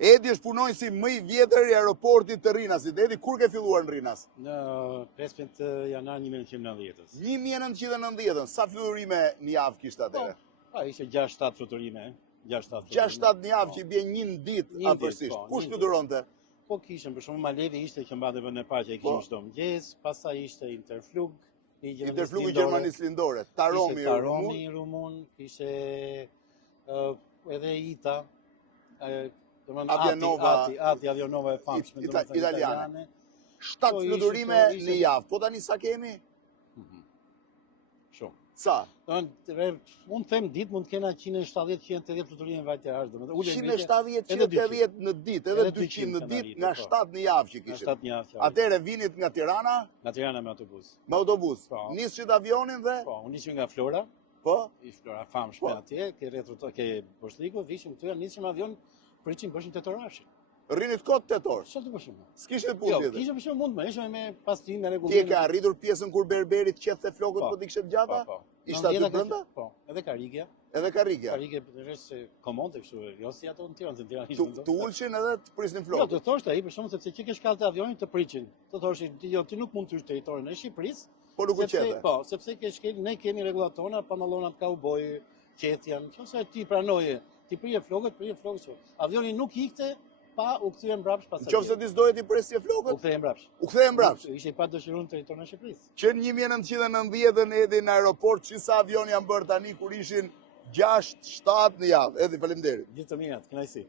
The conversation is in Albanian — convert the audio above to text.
Edi është punonjësi më i vjetër i aeroportit të Rrinasit. Edi, kur ke filluar në Rrinas? Në 15 janar 1990. 1990, sa fluturime një javë kishte atëre? Ishte 6-7 fluturime. 6-7 një javë që i bje një ditë afërsisht. Kush fluturonte? Po kishën, për shumë Malevi ishte që mbante vend e parë që e kishin çdo mëngjes, pastaj ishte Interflug, Interflug i Gjermanisë Lindore, Taromi rumun, kishte edhe ITA, Ati Avionova e famshme italiane. 7 fluturime në javë. Po tani sa kemi? Shumë. Sa? Unë them ditë mund të kena 170-180 fluturime vajtë e harë. 170-180 në ditë, edhe 200 në ditë, nga 7 në javë që kishim. Atere vinit nga Tirana? Nga Tirana me autobus. Me autobus? Nisë avionin dhe? Po, unë nisëm nga Flora. Po? I Flora famshme atje, ke Boshliku, vishim këtu, nisëm avion për 100 bëshim tetorashin. Rrinit kot tetor? Sa të bëshim? S'kishte punë tjetër? Jo, kishte për shumë mund me, ishme me pastim, me regullim. Ti e ke arritur pjesën kur berberit qethë flokët po t'i kishte gjata? Po. Ishte aty brenda? Po, edhe Karigja. Edhe Karigja? Karigja për të rrështë komonte kështu, jo si ato në Tiranë, se në Tiranë ishte në zonë. Tu ulshin edhe të prisnin Jo, flokët? të thoshtë ai, për shumë, sepse që ke shkallë të avionit të priqin. Të thoshtë, jo, ti nuk mund të hysh territorin e Shqipërisë. Po nuk u qete? Po, sepse ke shkel, ne kemi regulatona, panallonat kauboj, qetjan, nëse ti pranoje, ti prije flokët. Avioni nuk ikte pa u kthyer mbrapsht pasagerë. Nëse ti s'doje ti presje flokët? U kthye mbrapsht. U kthye mbrapsht. Ishte pa dëshiruar në territorin e Shqipërisë. Që në 1990 edi në aeroport, që sa avion janë bërë tani kur ishin 6-7 në javë. Edhi, faleminderit. Gjithë të mirat, kënaqësi.